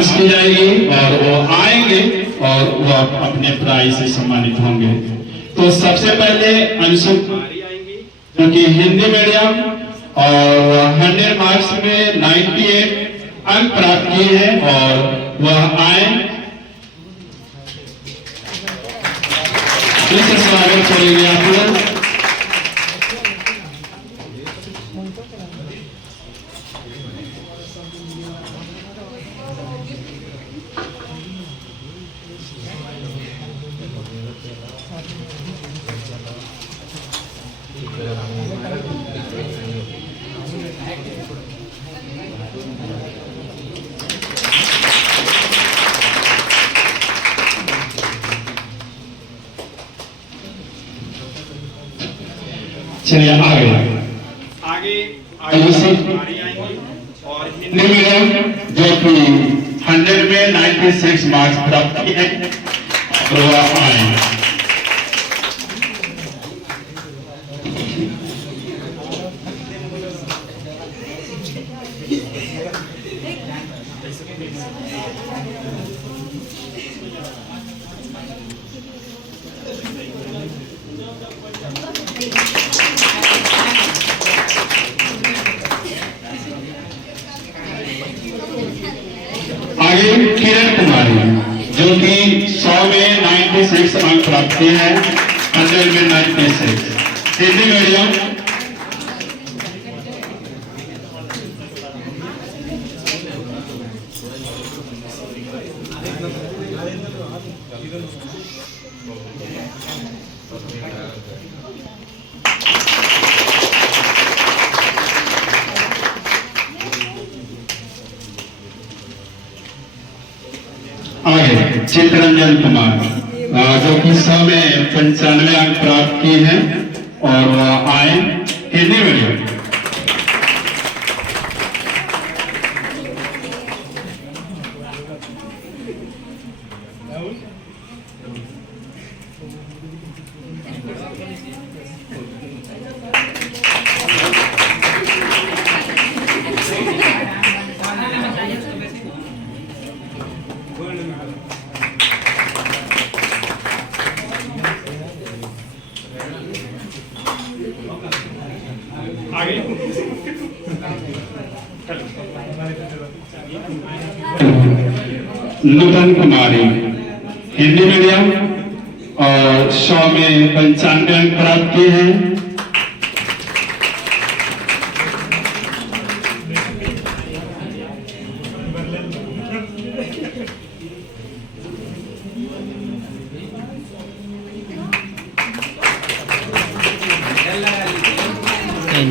Announce की जाएगी और वो आएंगे और वो अपने प्राइज से सम्मानित होंगे। तो सबसे पहले अंशु कुमारी आएंगी जो कि हिंदी मीडियम और 100 मार्क्स में 98 अंक प्राप्त किए हैं और वह आए। इसे स्वागत करेंगे आप लोग। चलिए आगे और हिंदी मीडियम जो कि 100 में 96 मार्क्स प्राप्त किए हैं और वह आए। आगे किरण कुमारी जो कि 100 में 96 अंक प्राप्त किए हैं, 100 में 96, हिंदी मीडियम। आगे चित्ररंजन कुमार जो कि 100 में 95 अंक प्राप्त किए हैं और वह आए, हिंदी मीडियम। नूतन कुमारी हिंदी मीडियम और 100 में 95 अंक प्राप्त किए हैं।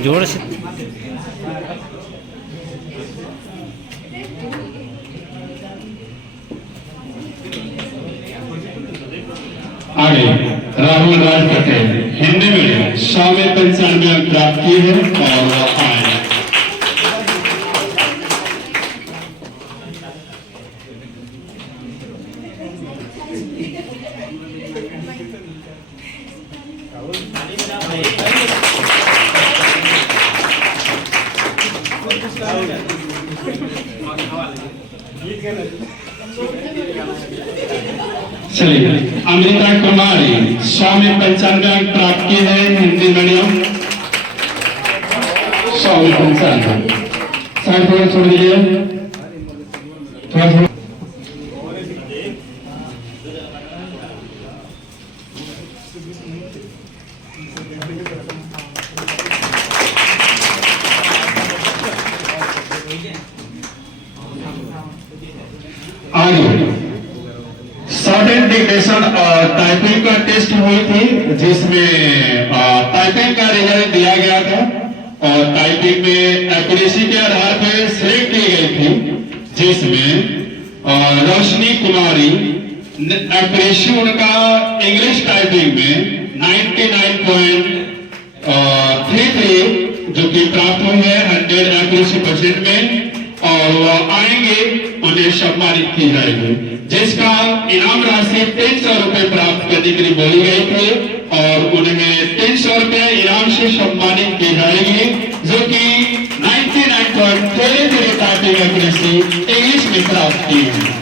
जोड़ से आगे राहुल राज पटेल हिंदी मीडियम 100 में 95 अंक प्राप्त किए हैं और वह आए। चलिए अमृता कुमारी 100 में 95 अंक प्राप्त किए हैं, हिंदी मीडियम 100 में 95। साइड थोड़ा छोड़ दीजिए, थोड़ा आगे शॉर्ट डिक्टेशन और टाइपिंग का टेस्ट हुई थी जिसमें टाइपिंग का रिजल्ट दिया गया था और टाइपिंग में एक्यूरेसी के आधार पर सिलेक्ट की गई थी, जिसमें रोशनी कुमारी एक्यूरेसी उनका इंग्लिश टाइपिंग में 99.33 जो कि प्राप्त हुई है 100 एक्यूरेसी % में और वह आएंगे, उन्हें सम्मानित की जाएगी, जिसका इनाम राशि 300 रुपए प्राप्त करने के लिए बोली गई थी और उन्हें 300 रुपए इनाम से सम्मानित की जाएगी, जो कि 99.33 बड़ी टाइपिंग एक्यूरेसी इंग्लिश में प्राप्त की है।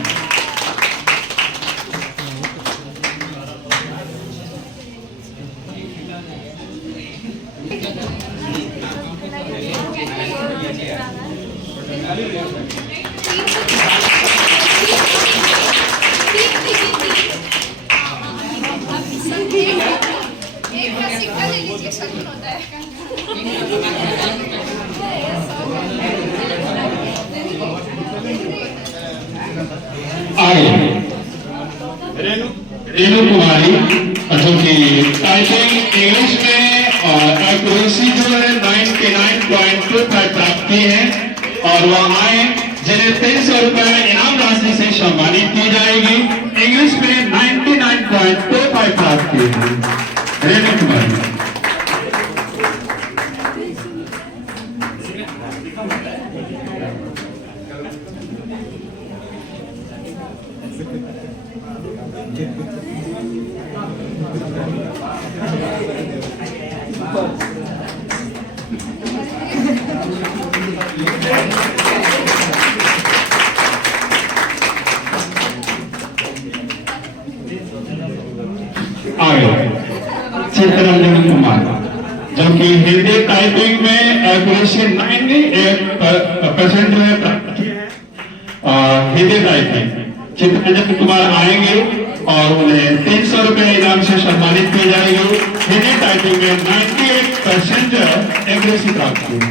एक का सिक्का ले लीजिए, शगुन होता है। आगे रेणु कुमारी जो कि टाइपिंग इंग्लिश में और एक्यूरेसी जो है 99.25 प्राप्त की है और वह आए जिन्हें 300 रुपए इनाम राशि से सम्मानित की जाएगी। इंग्लिश में 99.25 प्राप्त की है रेणु कुमारी। चित्ररंजन कुमार जो कि हिंदी टाइपिंग में एक्यूरेसी 98% में प्राप्त की है और हिंदी टाइपिंग चित्ररंजन कुमार आएंगे और उन्हें 300 रुपए इनाम से सम्मानित किए जाएंगे। हिंदी टाइपिंग में 98% एक्यूरेसी प्राप्त की है।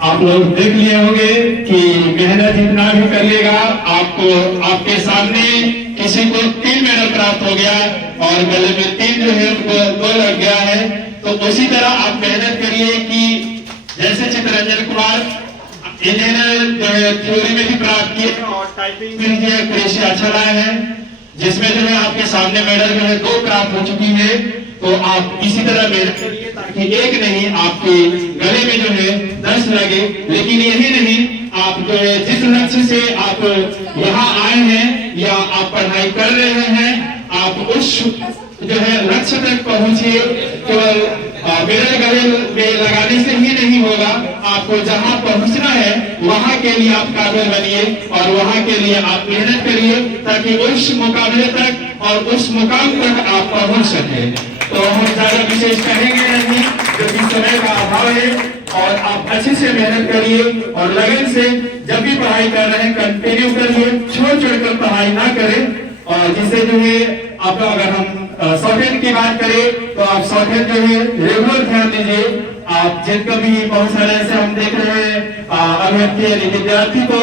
आप लोग देख लिए होंगे कि मेहनत जितना भी करिएगा आपको आपके सामने किसी को 3 मेडल प्राप्त हो गया और गले में 3 जो है उनको 2 लग गया है। तो उसी तरह आप मेहनत करिए कि जैसे चित्ररंजन कुमार इन्हें जो है थ्योरी में भी प्राप्त किए और टाइपिंग में जो एक्यूरेसी अच्छा लाए हैं जिसमें जो है आपके सामने मेडल जो है 2 प्राप्त हो चुकी है। तो आप इसी तरह मेहनत करिए ताकि एक नहीं आपके गले में जो है 10 लगे। लेकिन यही नहीं, आप जो है जिस लक्ष्य से आप यहाँ आए हैं या आप पढ़ाई कर रहे हैं आप उस जो है लक्ष्य तक पहुंचिए। केवल मेरे गले में लगाने से ही नहीं होगा, आपको जहां पहुंचना है वहां के लिए आप काबिल बनिए और वहां के लिए आप मेहनत करिए ताकि उस मुकाबले तक और उस मुकाम तक आप पहुंच सके। तो हम ज्यादा विशेष कहेंगे नहीं क्योंकि समय का अभाव है और आप अच्छे से मेहनत करिए और लगन से जब भी पढ़ाई कर रहे हैं कंटिन्यू करिए, छोड़ कर पढ़ाई ना करें। और जिससे जो है आप अगर हम शॉर्टहैंड की बात करें तो आप शॉर्टहैंड जो है रेगुलर ध्यान दीजिए। आप जिनका भी बहुत सारे ऐसे हम देख रहे हैं अभ्यर्थी विद्यार्थी को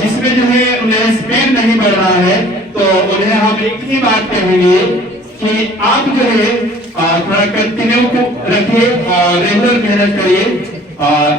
जिसमें जो है उन्हें स्पीड नहीं बढ़ रहा है, तो उन्हें हम एक ही बात कहेंगे कि आप जो है थोड़ा कंटिन्यू रखिए और रेगुलर मेहनत करिए।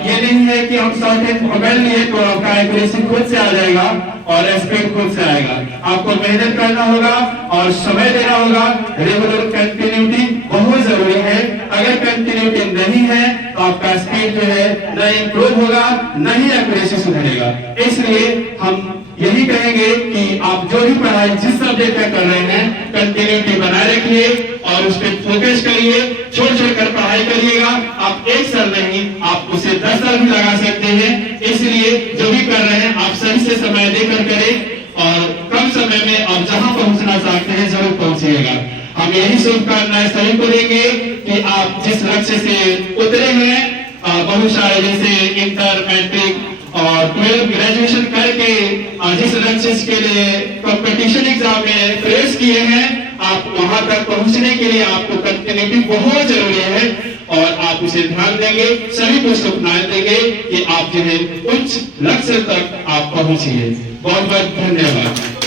ये नहीं है कि हम शॉर्टहैंड पकड़ लिए तो आपका एक्यूरेसी खुद से आ जाएगा और स्पीड खुद से आएगा। आपको मेहनत करना होगा और समय देना होगा। रेगुलर कंटिन्यूटी बहुत जरूरी है। अगर कंटिन्यूटी नहीं है तो आपका स्पीड जो है न इम्प्रूव होगा न ही एक्यूरेसी सुधरेगा। इसलिए हम यही कहेंगे कि आप जो भी पढ़ाई जिस सब्जेक्ट में कर रहे हैं कंटिन्यूटी बनाए रखिए और उस पर फोकस करिए। छोड़ कर पढ़ाई करिएगा। आप 1 साल नहीं, आप उसे 10 साल भी लगा सकते हैं। इसलिए जो भी कर रहे हैं आप सही से समय देकर करें और कम समय में आप जहां पहुंचना चाहते हैं जरूर पहुंचिएगा। हम यही शुभकामनाएं सभी को देंगे कि आप जिस लक्ष्य से उतरे हैं, बहुत सारे जैसे इंटर, मैट्रिक और 12 ग्रेजुएशन करके जिस लक्ष्य के लिए कंपटीशन एग्जाम में प्रेस किए हैं, आप वहां तक पहुंचने के लिए आपको कंटिन्यूटी बहुत जरूरी है और आप उसे ध्यान देंगे, सभी को शुभकामनाएं देंगे कि आप जो है उच्च लक्ष्य तक आप पहुंचिए। बहुत बहुत धन्यवाद।